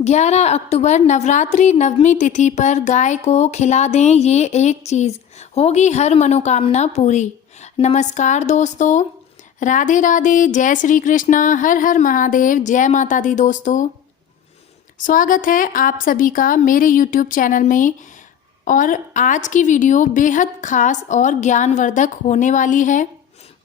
11 अक्टूबर नवरात्रि नवमी तिथि पर गाय को खिला दें ये एक चीज़, होगी हर मनोकामना पूरी। नमस्कार दोस्तों, राधे राधे, जय श्री कृष्णा, हर हर महादेव, जय माता दी। दोस्तों, स्वागत है आप सभी का मेरे YouTube चैनल में। और आज की वीडियो बेहद खास और ज्ञानवर्धक होने वाली है,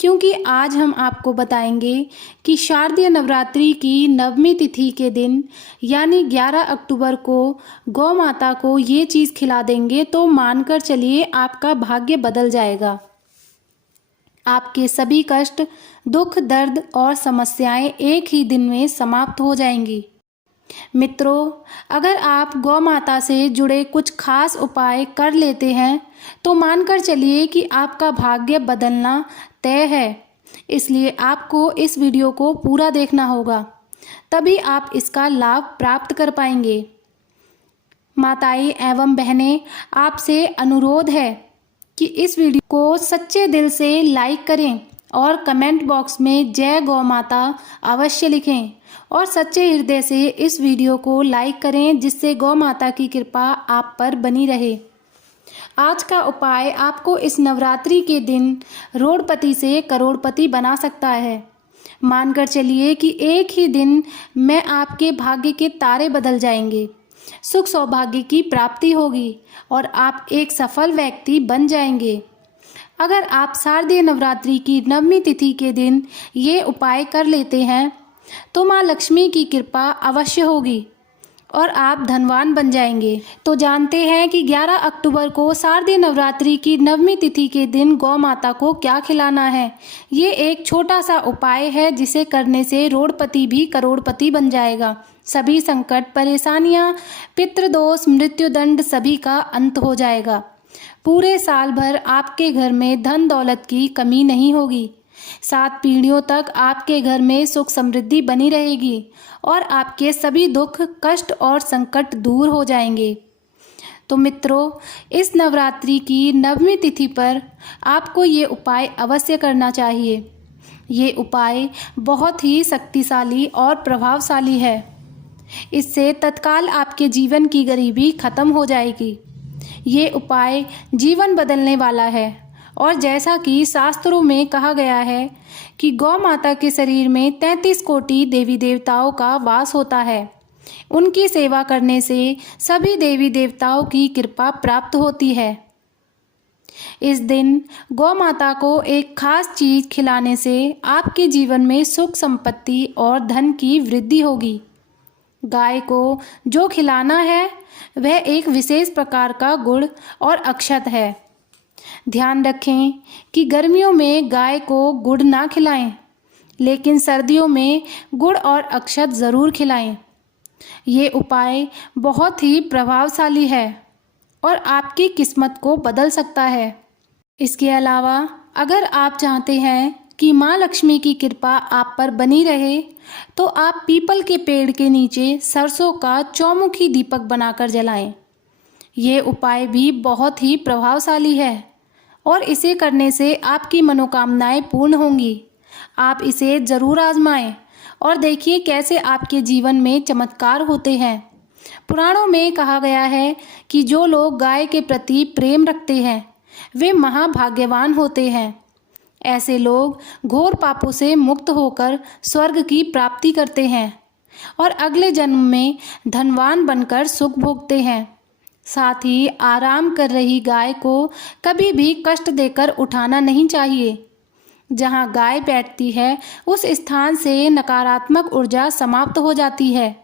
क्योंकि आज हम आपको बताएंगे कि शारदीय नवरात्रि की नवमी तिथि के दिन यानी 11 अक्टूबर को गौ माता को ये चीज़ खिला देंगे तो मानकर चलिए आपका भाग्य बदल जाएगा। आपके सभी कष्ट, दुख, दर्द और समस्याएं एक ही दिन में समाप्त हो जाएंगी। मित्रों, अगर आप गौ माता से जुड़े कुछ खास उपाय कर लेते हैं तो मानकर चलिए कि आपका भाग्य बदलना तय है। इसलिए आपको इस वीडियो को पूरा देखना होगा, तभी आप इसका लाभ प्राप्त कर पाएंगे। माताएं एवं बहनें, आपसे अनुरोध है कि इस वीडियो को सच्चे दिल से लाइक करें और कमेंट बॉक्स में जय गौ माता अवश्य लिखें और सच्चे हृदय से इस वीडियो को लाइक करें, जिससे गौ माता की कृपा आप पर बनी रहे। आज का उपाय आपको इस नवरात्रि के दिन रोडपति से करोड़पति बना सकता है। मानकर चलिए कि एक ही दिन में आपके भाग्य के तारे बदल जाएंगे, सुख सौभाग्य की प्राप्ति होगी और आप एक सफल व्यक्ति बन जाएंगे। अगर आप शारदीय नवरात्रि की नवमी तिथि के दिन ये उपाय कर लेते हैं तो माँ लक्ष्मी की कृपा अवश्य होगी और आप धनवान बन जाएंगे। तो जानते हैं कि 11 अक्टूबर को शारदीय नवरात्रि की नवमी तिथि के दिन गौ माता को क्या खिलाना है। ये एक छोटा सा उपाय है जिसे करने से रोडपति भी करोड़पति बन जाएगा। सभी संकट, परेशानियां, पितृदोष, मृत्युदंड सभी का अंत हो जाएगा। पूरे साल भर आपके घर में धन दौलत की कमी नहीं होगी। 7 पीढ़ियों तक आपके घर में सुख समृद्धि बनी रहेगी और आपके सभी दुख, कष्ट और संकट दूर हो जाएंगे। तो मित्रों, इस नवरात्रि की नवमी तिथि पर आपको ये उपाय अवश्य करना चाहिए। ये उपाय बहुत ही शक्तिशाली और प्रभावशाली है। इससे तत्काल आपके जीवन की गरीबी खत्म हो जाएगी। ये उपाय जीवन बदलने वाला है और जैसा कि शास्त्रों में कहा गया है कि गौ माता के शरीर में 33 कोटि देवी देवताओं का वास होता है। उनकी सेवा करने से सभी देवी देवताओं की कृपा प्राप्त होती है। इस दिन गौ माता को एक खास चीज खिलाने से आपके जीवन में सुख, संपत्ति और धन की वृद्धि होगी। गाय को जो खिलाना है वह एक विशेष प्रकार का गुड़ और अक्षत है। ध्यान रखें कि गर्मियों में गाय को गुड़ ना खिलाएं, लेकिन सर्दियों में गुड़ और अक्षत ज़रूर खिलाएं। ये उपाय बहुत ही प्रभावशाली है और आपकी किस्मत को बदल सकता है। इसके अलावा अगर आप चाहते हैं कि माँ लक्ष्मी की कृपा आप पर बनी रहे तो आप पीपल के पेड़ के नीचे सरसों का चौमुखी दीपक बनाकर जलाएं। ये उपाय भी बहुत ही प्रभावशाली है और इसे करने से आपकी मनोकामनाएं पूर्ण होंगी। आप इसे ज़रूर आजमाएं और देखिए कैसे आपके जीवन में चमत्कार होते हैं। पुराणों में कहा गया है कि जो लोग गाय के प्रति प्रेम रखते हैं वे महाभाग्यवान होते हैं। ऐसे लोग घोर पापों से मुक्त होकर स्वर्ग की प्राप्ति करते हैं और अगले जन्म में धनवान बनकर सुख भोगते हैं। साथ ही आराम कर रही गाय को कभी भी कष्ट देकर उठाना नहीं चाहिए। जहां गाय बैठती है उस स्थान से नकारात्मक ऊर्जा समाप्त हो जाती है।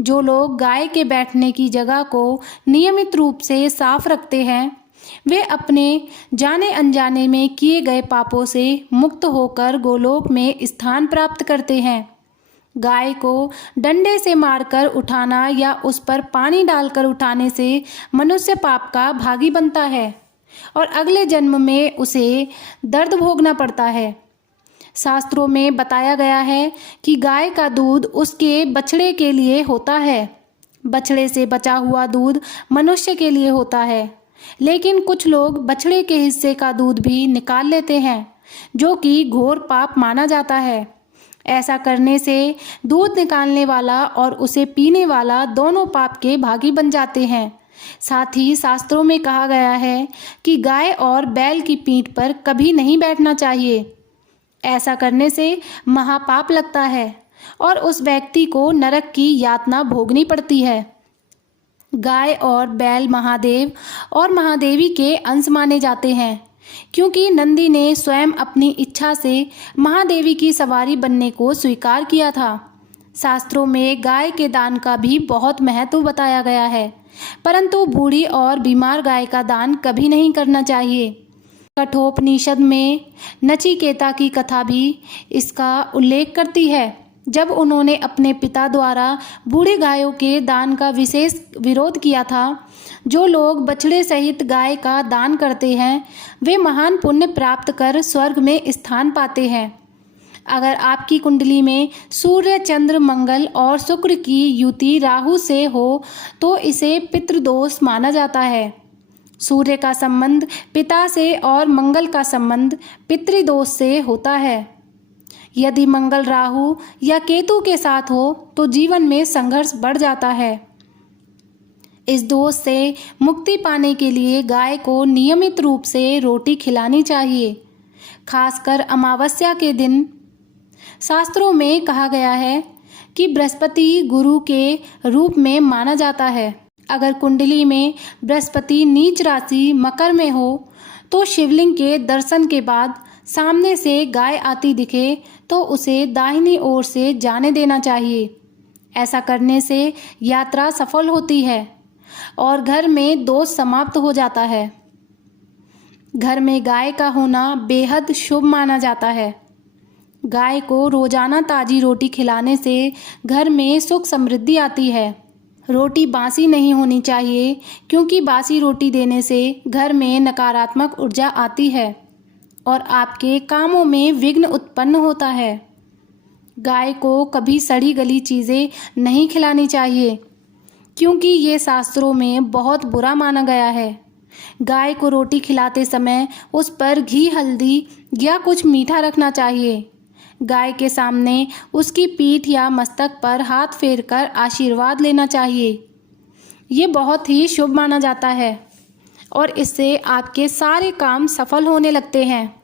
जो लोग गाय के बैठने की जगह को नियमित रूप से साफ रखते हैं वे अपने जाने अनजाने में किए गए पापों से मुक्त होकर गोलोक में स्थान प्राप्त करते हैं। गाय को डंडे से मारकर उठाना या उस पर पानी डालकर उठाने से मनुष्य पाप का भागी बनता है और अगले जन्म में उसे दर्द भोगना पड़ता है। शास्त्रों में बताया गया है कि गाय का दूध उसके बछड़े के लिए होता है। बछड़े से बचा हुआ दूध मनुष्य के लिए होता है, लेकिन कुछ लोग बछड़े के हिस्से का दूध भी निकाल लेते हैं, जो कि घोर पाप माना जाता है। ऐसा करने से दूध निकालने वाला और उसे पीने वाला दोनों पाप के भागी बन जाते हैं। साथ ही शास्त्रों में कहा गया है कि गाय और बैल की पीठ पर कभी नहीं बैठना चाहिए। ऐसा करने से महापाप लगता है और उस व्यक्ति को नरक की यातना भोगनी पड़ती है। गाय और बैल महादेव और महादेवी के अंश माने जाते हैं, क्योंकि नंदी ने स्वयं अपनी इच्छा से महादेवी की सवारी बनने को स्वीकार किया था। शास्त्रों में गाय के दान का भी बहुत महत्व बताया गया है, परंतु बूढ़ी और बीमार गाय का दान कभी नहीं करना चाहिए। कठोपनिषद में नचिकेता की कथा भी इसका उल्लेख करती है। जब उन्होंने अपने पिता द्वारा बूढ़ी गायों के दान का विशेष विरोध किया था। जो लोग बछड़े सहित गाय का दान करते हैं वे महान पुण्य प्राप्त कर स्वर्ग में स्थान पाते हैं। अगर आपकी कुंडली में सूर्य, चंद्र, मंगल और शुक्र की युति राहु से हो तो इसे पितृदोष माना जाता है। सूर्य का संबंध पिता से और मंगल का संबंध पितृदोष से होता है। यदि मंगल राहु या केतु के साथ हो तो जीवन में संघर्ष बढ़ जाता है। इस दोष से मुक्ति पाने के लिए गाय को नियमित रूप से रोटी खिलानी चाहिए, खासकर अमावस्या के दिन। शास्त्रों में कहा गया है कि बृहस्पति गुरु के रूप में माना जाता है। अगर कुंडली में बृहस्पति नीच राशि मकर में हो तो शिवलिंग के दर्शन के बाद सामने से गाय आती दिखे तो उसे दाहिनी ओर से जाने देना चाहिए। ऐसा करने से यात्रा सफल होती है और घर में दोष समाप्त हो जाता है। घर में गाय का होना बेहद शुभ माना जाता है। गाय को रोजाना ताजी रोटी खिलाने से घर में सुख समृद्धि आती है। रोटी बासी नहीं होनी चाहिए, क्योंकि बासी रोटी देने से घर में नकारात्मक ऊर्जा आती है और आपके कामों में विघ्न उत्पन्न होता है। गाय को कभी सड़ी गली चीज़ें नहीं खिलानी चाहिए, क्योंकि ये शास्त्रों में बहुत बुरा माना गया है। गाय को रोटी खिलाते समय उस पर घी, हल्दी या कुछ मीठा रखना चाहिए। गाय के सामने उसकी पीठ या मस्तक पर हाथ फेरकर आशीर्वाद लेना चाहिए। ये बहुत ही शुभ माना जाता है और इससे आपके सारे काम सफल होने लगते हैं।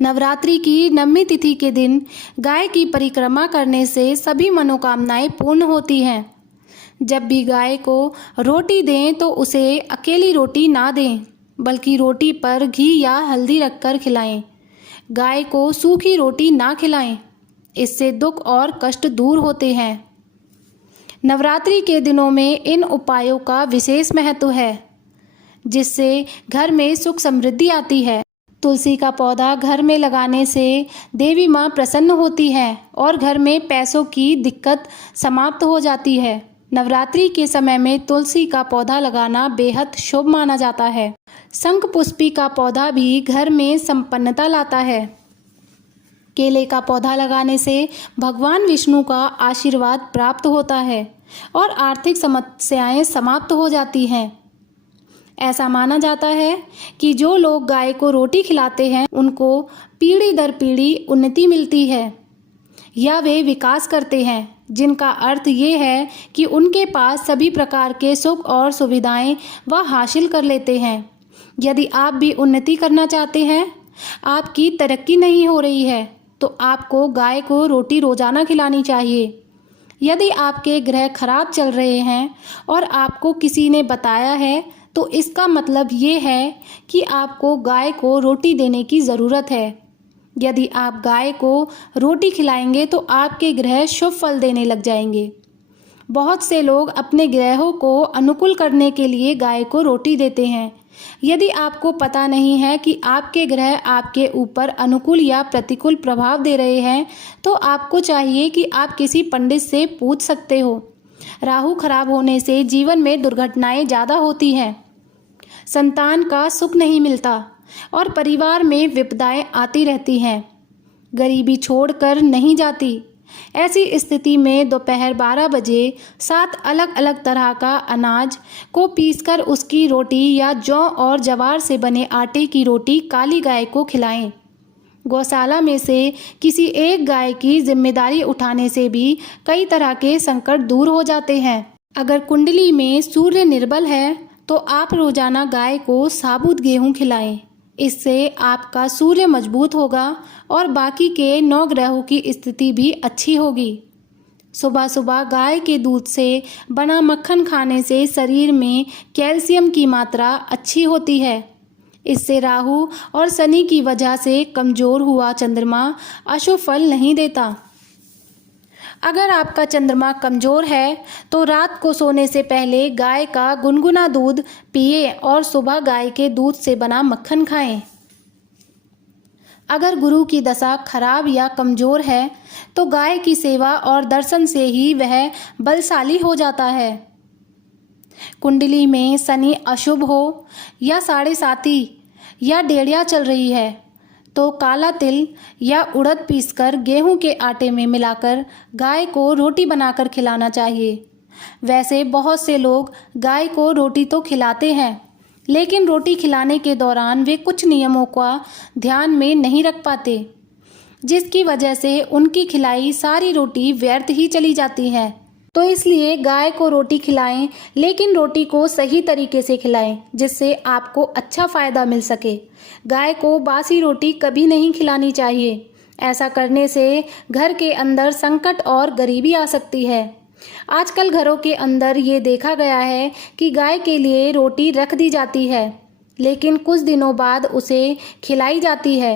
नवरात्रि की 9वीं तिथि के दिन गाय की परिक्रमा करने से सभी मनोकामनाएं पूर्ण होती हैं। जब भी गाय को रोटी दें तो उसे अकेली रोटी ना दें, बल्कि रोटी पर घी या हल्दी रखकर खिलाएं। गाय को सूखी रोटी ना खिलाएं, इससे दुख और कष्ट दूर होते हैं। नवरात्रि के दिनों में इन उपायों का विशेष महत्व है, जिससे घर में सुख समृद्धि आती है। तुलसी का पौधा घर में लगाने से देवी माँ प्रसन्न होती है और घर में पैसों की दिक्कत समाप्त हो जाती है। नवरात्रि के समय में तुलसी का पौधा लगाना बेहद शुभ माना जाता है। शंख पुष्पी का पौधा भी घर में संपन्नता लाता है। केले का पौधा लगाने से भगवान विष्णु का आशीर्वाद प्राप्त होता है और आर्थिक समस्याएं समाप्त हो जाती हैं। ऐसा माना जाता है कि जो लोग गाय को रोटी खिलाते हैं उनको पीढ़ी दर पीढ़ी उन्नति मिलती है या वे विकास करते हैं, जिनका अर्थ ये है कि उनके पास सभी प्रकार के सुख और सुविधाएं वह हासिल कर लेते हैं। यदि आप भी उन्नति करना चाहते हैं, आपकी तरक्की नहीं हो रही है, तो आपको गाय को रोटी रोजाना खिलानी चाहिए। यदि आपके ग्रह खराब चल रहे हैं और आपको किसी ने बताया है तो इसका मतलब ये है कि आपको गाय को रोटी देने की ज़रूरत है। यदि आप गाय को रोटी खिलाएंगे तो आपके ग्रह शुभ फल देने लग जाएंगे। बहुत से लोग अपने ग्रहों को अनुकूल करने के लिए गाय को रोटी देते हैं। यदि आपको पता नहीं है कि आपके ग्रह आपके ऊपर अनुकूल या प्रतिकूल प्रभाव दे रहे हैं, तो आपको चाहिए कि आप किसी पंडित से पूछ सकते हो। राहु खराब होने से जीवन में दुर्घटनाएं ज़्यादा होती हैं, संतान का सुख नहीं मिलता और परिवार में विपदाएं आती रहती हैं। गरीबी छोड़कर नहीं जाती। ऐसी स्थिति में दोपहर 12 बजे 7 अलग अलग तरह का अनाज को पीसकर उसकी रोटी या जौ और जवार से बने आटे की रोटी काली गाय को खिलाएं। गौशाला में से किसी एक गाय की जिम्मेदारी उठाने से भी कई तरह के संकट दूर हो जाते हैं। अगर कुंडली में सूर्य निर्बल है तो आप रोजाना गाय को साबुत गेहूं खिलाएं। इससे आपका सूर्य मजबूत होगा और बाकी के 9 ग्रहों की स्थिति भी अच्छी होगी। सुबह सुबह गाय के दूध से बना मक्खन खाने से शरीर में कैल्शियम की मात्रा अच्छी होती है। इससे राहु और शनि की वजह से कमजोर हुआ चंद्रमा अशुभ फल नहीं देता। अगर आपका चंद्रमा कमजोर है तो रात को सोने से पहले गाय का गुनगुना दूध पिए और सुबह गाय के दूध से बना मक्खन खाएं। अगर गुरु की दशा खराब या कमजोर है तो गाय की सेवा और दर्शन से ही वह बलशाली हो जाता है। कुंडली में शनि अशुभ हो या 7.5 या डेढ़िया चल रही है तो काला तिल या उड़द पीसकर गेहूं के आटे में मिलाकर गाय को रोटी बनाकर खिलाना चाहिए। वैसे बहुत से लोग गाय को रोटी तो खिलाते हैं, लेकिन रोटी खिलाने के दौरान वे कुछ नियमों का ध्यान में नहीं रख पाते, जिसकी वजह से उनकी खिलाई सारी रोटी व्यर्थ ही चली जाती है। तो इसलिए गाय को रोटी खिलाएं, लेकिन रोटी को सही तरीके से खिलाएं जिससे आपको अच्छा फ़ायदा मिल सके। गाय को बासी रोटी कभी नहीं खिलानी चाहिए। ऐसा करने से घर के अंदर संकट और गरीबी आ सकती है। आजकल घरों के अंदर ये देखा गया है कि गाय के लिए रोटी रख दी जाती है, लेकिन कुछ दिनों बाद उसे खिलाई जाती है।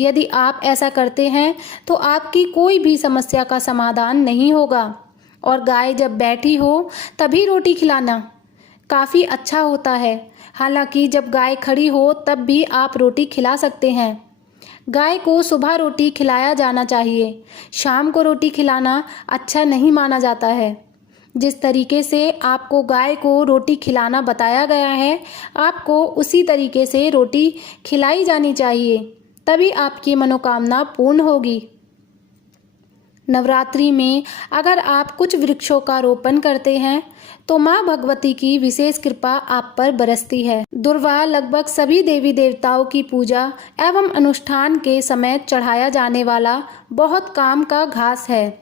यदि आप ऐसा करते हैं तो आपकी कोई भी समस्या का समाधान नहीं होगा और गाय जब बैठी हो तभी रोटी खिलाना काफ़ी अच्छा होता है। हालांकि जब गाय खड़ी हो तब भी आप रोटी खिला सकते हैं। गाय को सुबह रोटी खिलाया जाना चाहिए, शाम को रोटी खिलाना अच्छा नहीं माना जाता है। जिस तरीके से आपको गाय को रोटी खिलाना बताया गया है, आपको उसी तरीके से रोटी खिलाई जानी चाहिए, तभी आपकी मनोकामना पूर्ण होगी। नवरात्रि में अगर आप कुछ वृक्षों का रोपण करते हैं तो माँ भगवती की विशेष कृपा आप पर बरसती है। दुर्वा लगभग सभी देवी देवताओं की पूजा एवं अनुष्ठान के समय चढ़ाया जाने वाला बहुत काम का घास है।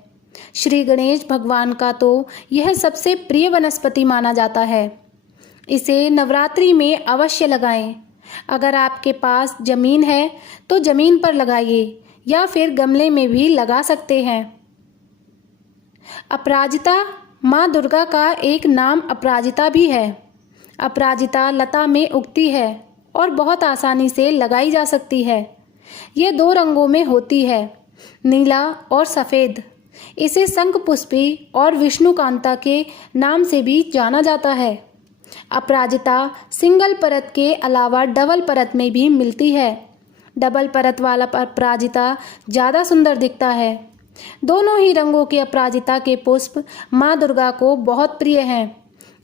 श्री गणेश भगवान का तो यह सबसे प्रिय वनस्पति माना जाता है। इसे नवरात्रि में अवश्य लगाएं। अगर आपके पास जमीन है तो जमीन पर लगाइए या फिर गमले में भी लगा सकते हैं। अपराजिता माँ दुर्गा का एक नाम अपराजिता भी है। अपराजिता लता में उगती है और बहुत आसानी से लगाई जा सकती है। ये 2 रंगों में होती है, नीला और सफ़ेद। इसे शंखपुष्पी और विष्णुकांता के नाम से भी जाना जाता है। अपराजिता सिंगल परत के अलावा डबल परत में भी मिलती है। डबल परत वाला अपराजिता ज़्यादा सुंदर दिखता है। दोनों ही रंगों के अपराजिता के पुष्प माँ दुर्गा को बहुत प्रिय हैं।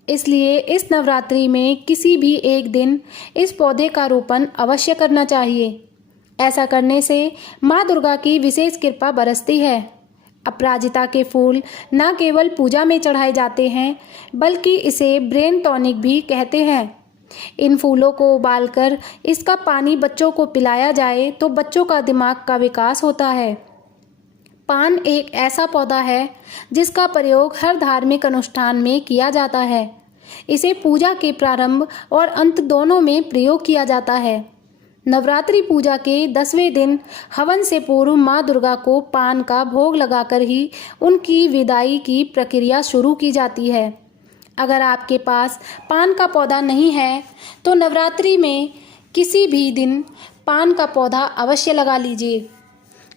इसलिए इस नवरात्रि में किसी भी एक दिन इस पौधे का रोपण अवश्य करना चाहिए। ऐसा करने से माँ दुर्गा की विशेष कृपा बरसती है। अपराजिता के फूल न केवल पूजा में चढ़ाए जाते हैं, बल्कि इसे ब्रेन टॉनिक भी कहते हैं। इन फूलों को उबालकर इसका पानी बच्चों को पिलाया जाए तो बच्चों का दिमाग का विकास होता है। पान एक ऐसा पौधा है जिसका प्रयोग हर धार्मिक अनुष्ठान में किया जाता है। इसे पूजा के प्रारंभ और अंत दोनों में प्रयोग किया जाता है। नवरात्रि पूजा के 10वें दिन हवन से पूर्व माँ दुर्गा को पान का भोग लगाकर ही उनकी विदाई की प्रक्रिया शुरू की जाती है। अगर आपके पास पान का पौधा नहीं है तो नवरात्रि में किसी भी दिन पान का पौधा अवश्य लगा लीजिए।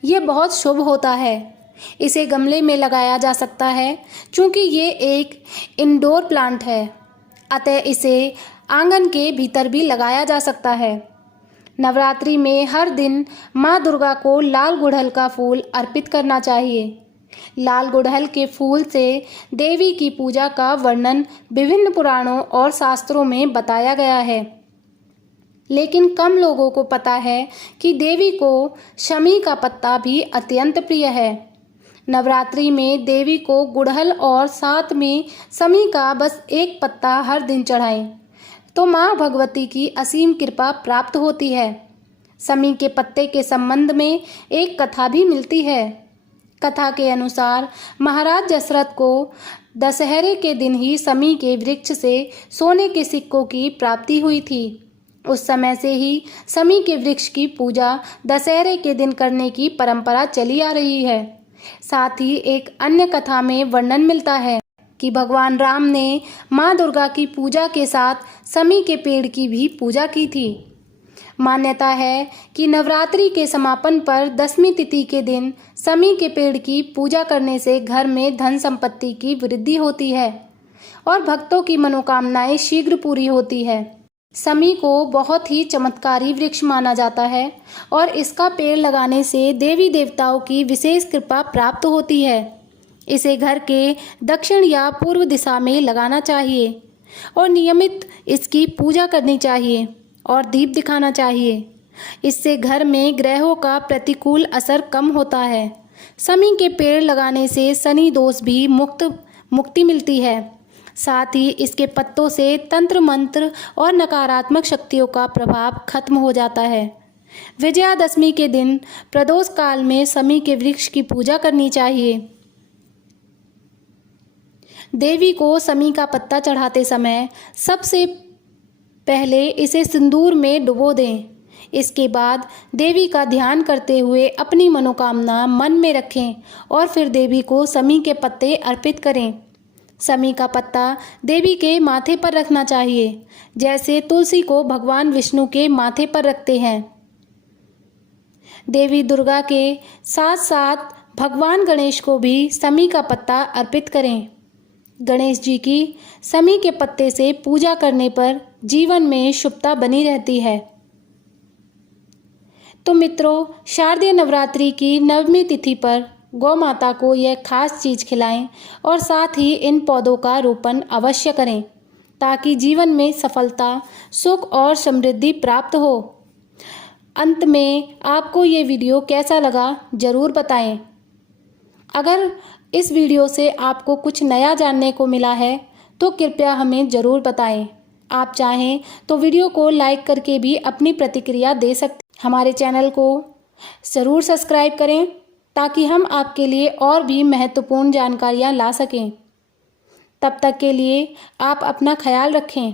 ये बहुत शुभ होता है। इसे गमले में लगाया जा सकता है क्योंकि ये एक इंडोर प्लांट है, अतः इसे आंगन के भीतर भी लगाया जा सकता है। नवरात्रि में हर दिन माँ दुर्गा को लाल गुड़हल का फूल अर्पित करना चाहिए। लाल गुड़हल के फूल से देवी की पूजा का वर्णन विभिन्न पुराणों और शास्त्रों में बताया गया है, लेकिन कम लोगों को पता है कि देवी को शमी का पत्ता भी अत्यंत प्रिय है। नवरात्रि में देवी को गुड़हल और साथ में शमी का बस एक पत्ता हर दिन चढ़ाएं तो माँ भगवती की असीम कृपा प्राप्त होती है। समी के पत्ते के संबंध में एक कथा भी मिलती है। कथा के अनुसार महाराज दशरथ को दशहरे के दिन ही समी के वृक्ष से सोने के सिक्कों की प्राप्ति हुई थी। उस समय से ही समी के वृक्ष की पूजा दशहरे के दिन करने की परंपरा चली आ रही है। साथ ही एक अन्य कथा में वर्णन मिलता है कि भगवान राम ने माँ दुर्गा की पूजा के साथ समी के पेड़ की भी पूजा की थी। मान्यता है कि नवरात्रि के समापन पर 10वीं तिथि के दिन समी के पेड़ की पूजा करने से घर में धन संपत्ति की वृद्धि होती है और भक्तों की मनोकामनाएं शीघ्र पूरी होती है। समी को बहुत ही चमत्कारी वृक्ष माना जाता है और इसका पेड़ लगाने से देवी देवताओं की विशेष कृपा प्राप्त होती है। इसे घर के दक्षिण या पूर्व दिशा में लगाना चाहिए और नियमित इसकी पूजा करनी चाहिए और दीप दिखाना चाहिए। इससे घर में ग्रहों का प्रतिकूल असर कम होता है। समी के पेड़ लगाने से शनि दोष भी मुक्ति मिलती है। साथ ही इसके पत्तों से तंत्र मंत्र और नकारात्मक शक्तियों का प्रभाव खत्म हो जाता है। विजयादशमी के दिन प्रदोष काल में समी के वृक्ष की पूजा करनी चाहिए। देवी को समी का पत्ता चढ़ाते समय सबसे पहले इसे सिंदूर में डुबो दें। इसके बाद देवी का ध्यान करते हुए अपनी मनोकामना मन में रखें और फिर देवी को समी के पत्ते अर्पित करें। समी का पत्ता देवी के माथे पर रखना चाहिए, जैसे तुलसी को भगवान विष्णु के माथे पर रखते हैं। देवी दुर्गा के साथ साथ भगवान गणेश को भी समी का पत्ता अर्पित करें। गणेश जी की समी के पत्ते से पूजा करने पर जीवन में शुभता बनी रहती है। तो मित्रों, शारदीय नवरात्रि की 9वीं तिथि पर गौ माता को यह खास चीज़ खिलाएं और साथ ही इन पौधों का रोपण अवश्य करें ताकि जीवन में सफलता, सुख और समृद्धि प्राप्त हो। अंत में आपको ये वीडियो कैसा लगा ज़रूर बताएं। अगर इस वीडियो से आपको कुछ नया जानने को मिला है तो कृपया हमें ज़रूर बताएं। आप चाहें तो वीडियो को लाइक करके भी अपनी प्रतिक्रिया दे सकते हैं। हमारे चैनल को ज़रूर सब्सक्राइब करें ताकि हम आपके लिए और भी महत्वपूर्ण जानकारियाँ ला सकें। तब तक के लिए आप अपना ख्याल रखें।